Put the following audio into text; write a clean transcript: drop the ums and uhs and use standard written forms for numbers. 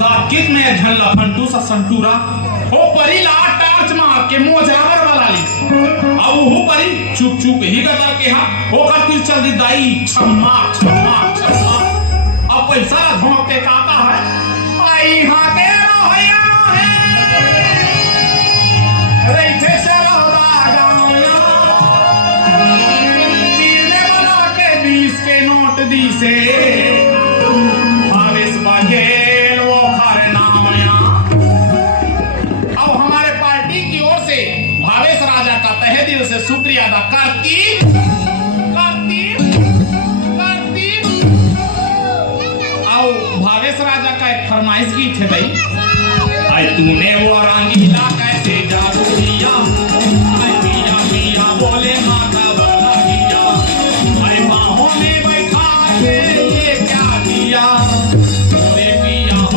नाकित में झल्ला फंटू सा संटूरा ओ परी ला टार्च मार के मोजावर वाला ली अब वो परी चुप चुप ही करता के हां ओकर कुछ चल दी दाई छम्मा छम्मा छम्मा अब पैसा धोंक के काका है आई हां के रोया है रे थे सरदा गाया दिल में बना के 20 के नोट दी से आवेश बाजे वो खारे नाम अब हमारे पार्टी की ओर से भावेश राजा का तहे दिल से शुक्रिया अदा करती आओ भावेश राजा का एक फरमाइश की थे भाई आज तूने वो रंगीला कैसे